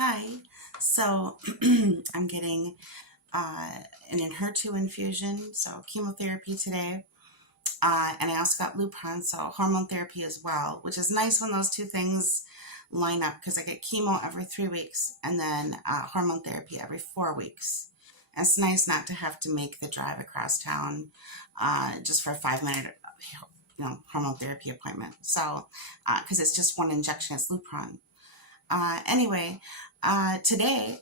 Hi, so I'm getting an Enhertu infusion, so chemotherapy today, and I also got Lupron, so hormone therapy as well, which is nice when those two things line up because I get chemo every 3 weeks and then hormone therapy every 4 weeks. And it's nice not to have to make the drive across town just for a 5-minute hormone therapy appointment. So, because it's just one injection, it's Lupron. Anyway, today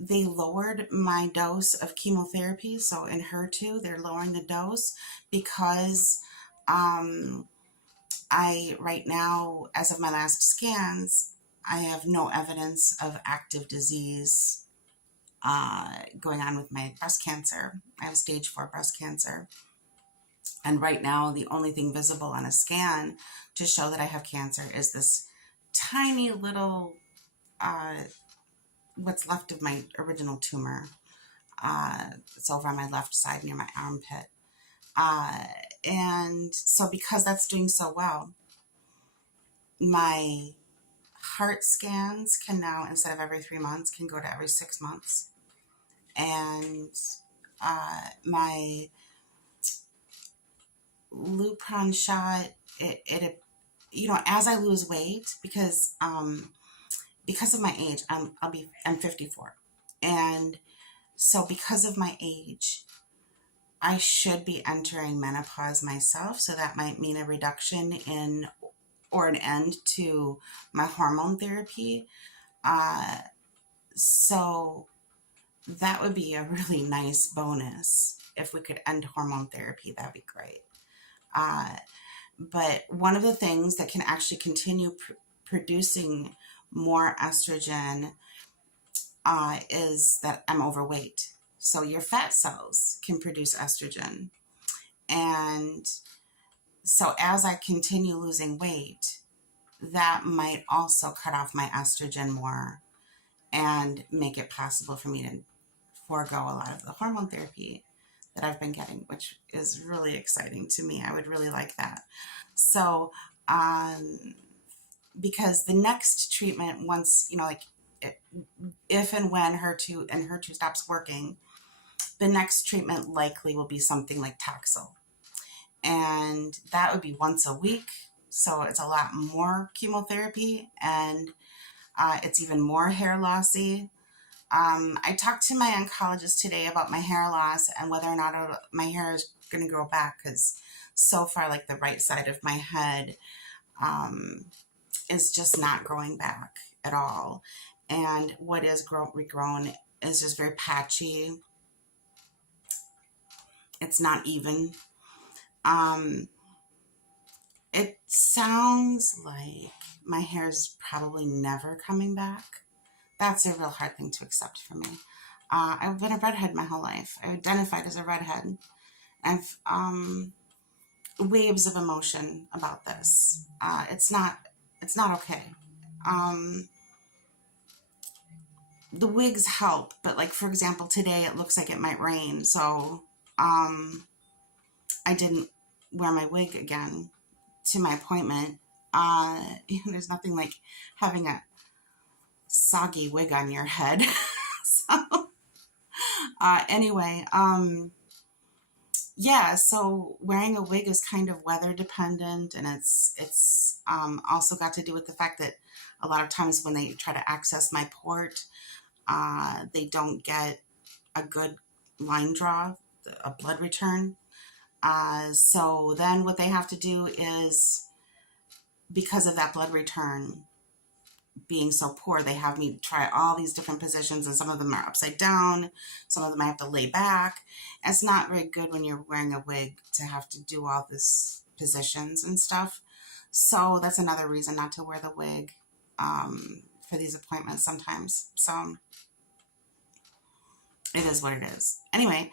they lowered my dose of chemotherapy. So in HER2, they're lowering the dose because right now, as of my last scans, I have no evidence of active disease going on with my breast cancer. I have stage 4 breast cancer. And right now, the only thing visible on a scan to show that I have cancer is this tiny little what's left of my original tumor. It's over on my left side near my armpit. And so because that's doing so well, my heart scans can now, instead of every 3 months, can go to every 6 months. And my Lupron shot, it as I lose weight, because of my age, I'm 54, and so because of my age, I should be entering menopause myself. So that might mean a reduction in or an end to my hormone therapy. So that would be a really nice bonus if we could end hormone therapy. That'd be great. But one of the things that can actually continue producing more estrogen is that I'm overweight. So your fat cells can produce estrogen. And so as I continue losing weight, that might also cut off my estrogen more and make it possible for me to forego a lot of the hormone therapy that I've been getting, which is really exciting to me. I would really like that. So, because the next treatment, once, if and when HER2 stops working, the next treatment likely will be something like Taxol. And that would be once a week. So it's a lot more chemotherapy, and it's even more hair lossy. I talked to my oncologist today about my hair loss and whether or not my hair is going to grow back, because so far, like the right side of my head is just not growing back at all. And what is regrown is just very patchy. It's not even. It sounds like my hair is probably never coming back. That's a real hard thing to accept for me. I've been a redhead my whole life. I identified as a redhead. I've waves of emotion about this. It's not okay. The wigs help, but like, for example, today it looks like it might rain, so I didn't wear my wig again to my appointment. There's nothing like having a soggy wig on your head. So anyway, yeah, so wearing a wig is kind of weather dependent, and it's also got to do with the fact that a lot of times when they try to access my port, they don't get a good line draw, a blood return. So then what they have to do is, because of that blood return being so poor, they have me try all these different positions, and some of them are upside down, some of them I have to lay back. It's not very good when you're wearing a wig to have to do all these positions and stuff. So that's another reason not to wear the wig for these appointments sometimes. So it is what it is. Anyway,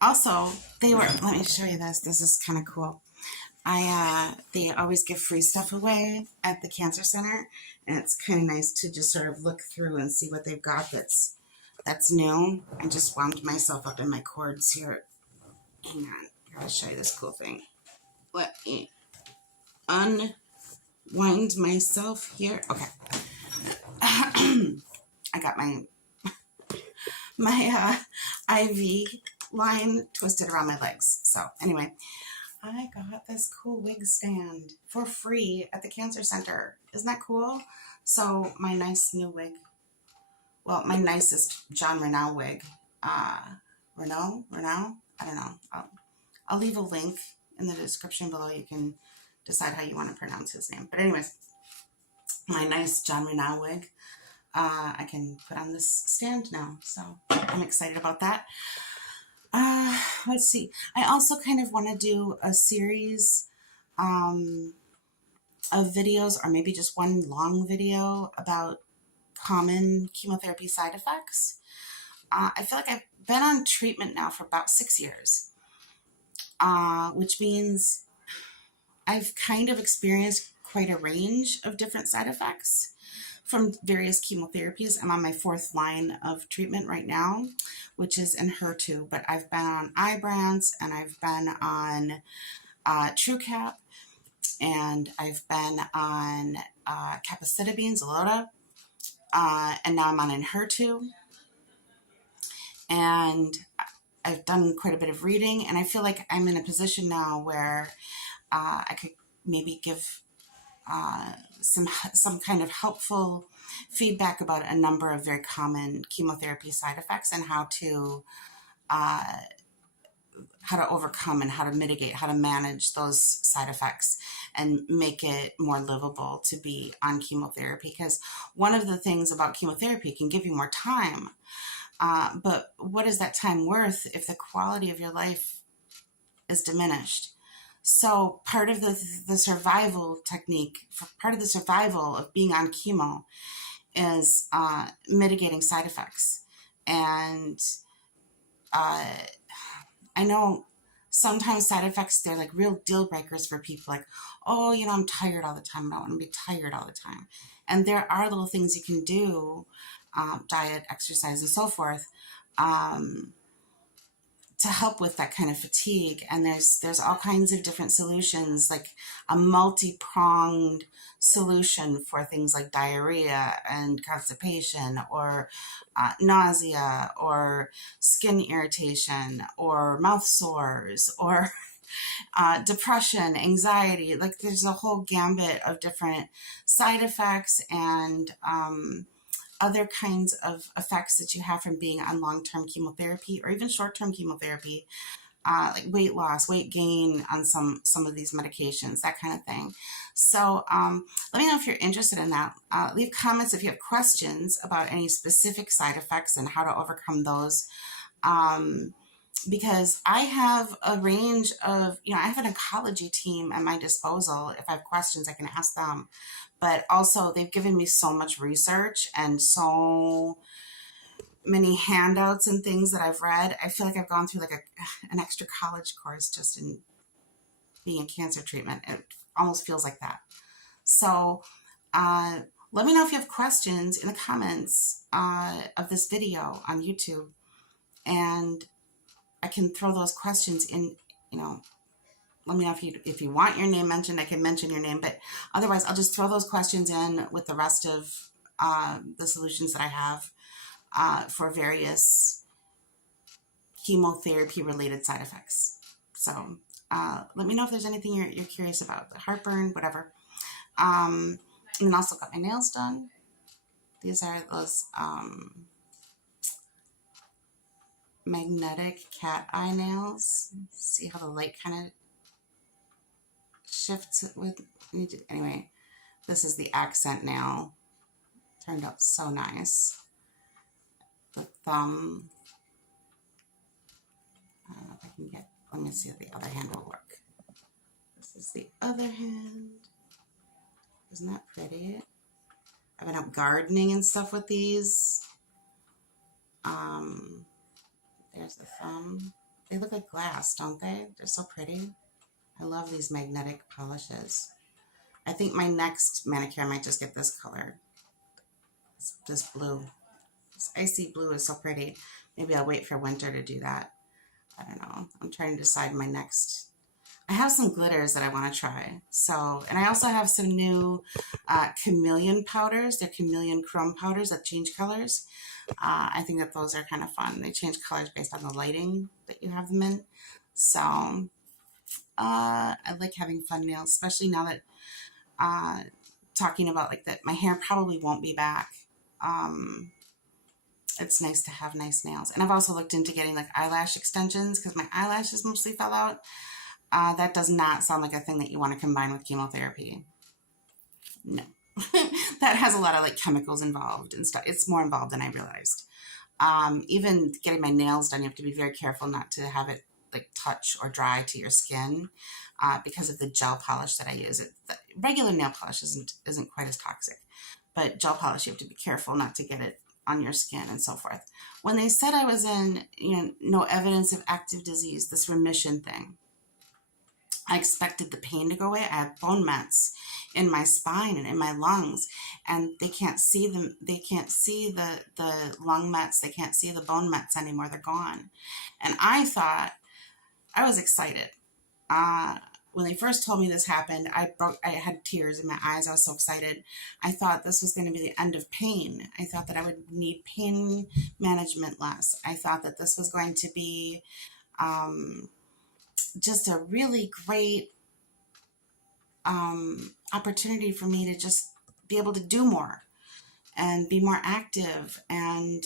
also, let me show you this. This is kind of cool. They always give free stuff away at the cancer center, and it's kind of nice to just sort of look through and see what they've got that's new. I just wound myself up in my cords here. Hang on, I gotta show you this cool thing. Let me unwind myself here. Okay. got my IV line twisted around my legs. So anyway, I got this cool wig stand for free at the cancer center. Isn't that cool? So my nice new wig, well, my nicest John Renaud wig, Renaud? I don't know. I'll leave a link in the description below. You can decide how you want to pronounce his name. But anyways, my nice John Renaud wig, I can put on this stand now. So I'm excited about that. Let's see. I also kind of want to do a series of videos, or maybe just one long video about common chemotherapy side effects. I feel like I've been on treatment now for about 6 years, which means I've kind of experienced quite a range of different side effects from various chemotherapies. I'm on my 4th line of treatment right now, which is Enhertu, but I've been on Ibrance, and I've been on TrueCap, and I've been on capecitabine, Zometa, and now I'm on Enhertu. And I've done quite a bit of reading, and I feel like I'm in a position now where I could maybe give some kind of helpful feedback about a number of very common chemotherapy side effects, and how to overcome and how to mitigate, how to manage those side effects and make it more livable to be on chemotherapy. Because one of the things about chemotherapy, can give you more time, but what is that time worth if the quality of your life is diminished? So part of the survival technique, part of the survival of being on chemo is mitigating side effects. And I know sometimes side effects, they're like real deal breakers for people. Like, oh, you know, I'm tired all the time. I don't want to be tired all the time. And there are little things you can do, diet, exercise, and so forth, to help with that kind of fatigue. And there's all kinds of different solutions, like a multi-pronged solution for things like diarrhea and constipation, or nausea, or skin irritation, or mouth sores, or depression, anxiety. Like, there's a whole gambit of different side effects and other kinds of effects that you have from being on long-term chemotherapy, or even short-term chemotherapy, like weight loss, weight gain on some of these medications, that kind of thing. So let me know if you're interested in that. Leave comments if you have questions about any specific side effects and how to overcome those. Because I have a range of, I have an oncology team at my disposal. If I have questions, I can ask them. But also, they've given me so much research and so many handouts and things that I've read. I feel like I've gone through like an extra college course just in being in cancer treatment. It almost feels like that. So let me know if you have questions in the comments of this video on YouTube, and I can throw those questions in. Let me know if you want your name mentioned. I can mention your name, but otherwise I'll just throw those questions in with the rest of the solutions that I have for various chemotherapy-related side effects. So let me know if there's anything you're curious about, the heartburn, whatever. And then also got my nails done. These are those magnetic cat eye nails. See how the light kind of shifts with, anyway, this is the accent nail. Turned out so nice. The thumb, I don't know if I can get, let me see if the other hand will work. This is the other hand. Isn't that pretty? I've been up gardening and stuff with these. There's the thumb. They look like glass, don't they? They're so pretty. I love these magnetic polishes. I think my next manicure, I might just get this color. This blue. This icy blue is so pretty. Maybe I'll wait for winter to do that. I don't know. I'm trying to decide my next. I have some glitters that I want to try. So, and I also have some new chameleon powders. They're chameleon chrome powders that change colors. I think that those are kind of fun. They change colors based on the lighting that you have them in. So, I like having fun nails, especially now that talking about like that my hair probably won't be back. Um, it's nice to have nice nails. And I've also looked into getting like eyelash extensions because my eyelashes mostly fell out. That does not sound like a thing that you want to combine with chemotherapy. No. That has a lot of like chemicals involved and stuff. It's more involved than I realized. Even getting my nails done, you have to be very careful not to have it like touch or dry to your skin because of the gel polish that I use. The regular nail polish isn't quite as toxic, but gel polish you have to be careful not to get it on your skin and so forth. When they said I was in, no evidence of active disease, this remission thing, I expected the pain to go away. I have bone mets in my spine and in my lungs, and they can't see them. They can't see the lung mets. They can't see the bone mets anymore. They're gone. And I was excited. Uh, when they first told me this happened, I had tears in my eyes. I was so excited. I thought this was going to be the end of pain. I thought that I would need pain management less. I thought that this was going to be just a really great opportunity for me to just be able to do more and be more active. And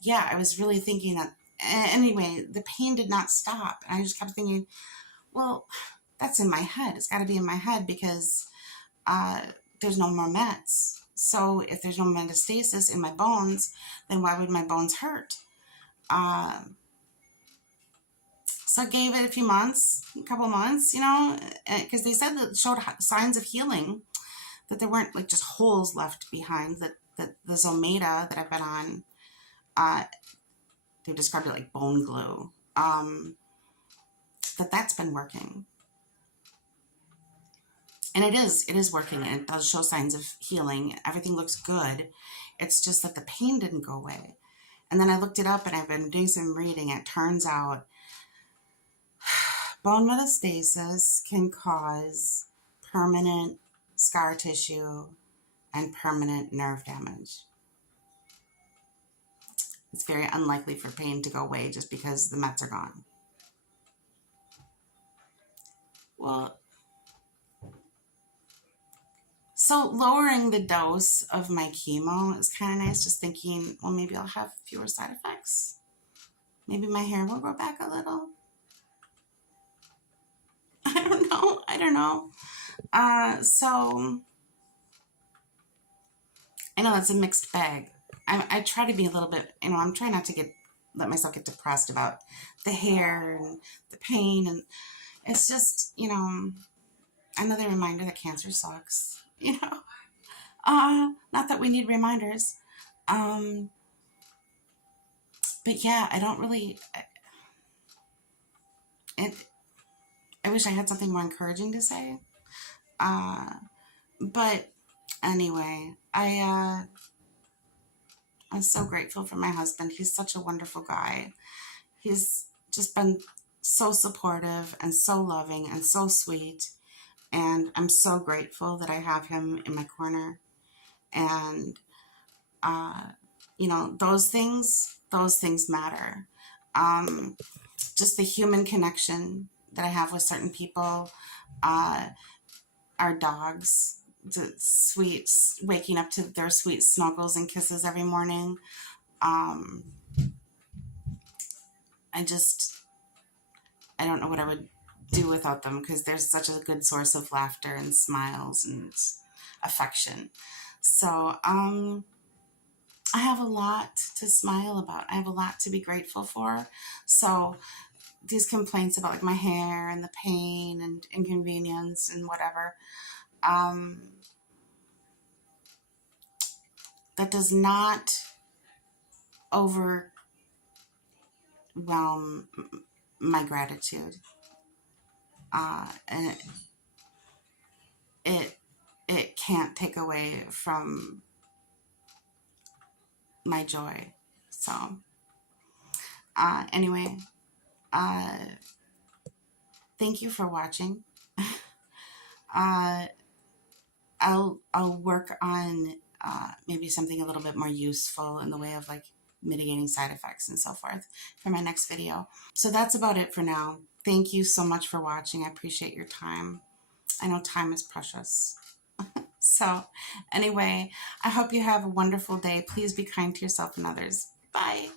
yeah, I was really thinking that. Anyway, the pain did not stop. And I just kept thinking, well, that's in my head. It's got to be in my head because there's no more meds. So if there's no metastasis in my bones, then why would my bones hurt? So I gave it a couple months, because they said that it showed signs of healing, that there weren't like just holes left behind, that the Zometa that I've been on, they described it like bone glue, that's been working. And it is working, and it does show signs of healing. Everything looks good. It's just that the pain didn't go away. And then I looked it up and I've been doing some reading. It turns out bone metastasis can cause permanent scar tissue and permanent nerve damage. It's very unlikely for pain to go away just because the mets are gone. Well, so lowering the dose of my chemo is kind of nice, just thinking, well, maybe I'll have fewer side effects. Maybe my hair will grow back a little. I don't know. So I know that's a mixed bag. I try to be a little bit, I'm trying not to let myself get depressed about the hair and the pain. And it's just, another reminder that cancer sucks, not that we need reminders. But yeah, I don't really, I wish I had something more encouraging to say. But anyway, I'm so grateful for my husband. He's such a wonderful guy. He's just been so supportive and so loving and so sweet. And I'm so grateful that I have him in my corner. And, those things matter. Just the human connection that I have with certain people, our dogs, the sweet, waking up to their sweet snuggles and kisses every morning. I don't know what I would do without them because they're such a good source of laughter and smiles and affection. So, I have a lot to smile about. I have a lot to be grateful for. So these complaints about like my hair and the pain and inconvenience and whatever, that does not overwhelm my gratitude. And it can't take away from my joy. So, anyway, thank you for watching. uh, I'll work on maybe something a little bit more useful in the way of like mitigating side effects and so forth for my next video. So that's about it for now. Thank you so much for watching. I appreciate your time. I know time is precious. So anyway, I hope you have a wonderful day. Please be kind to yourself and others. Bye.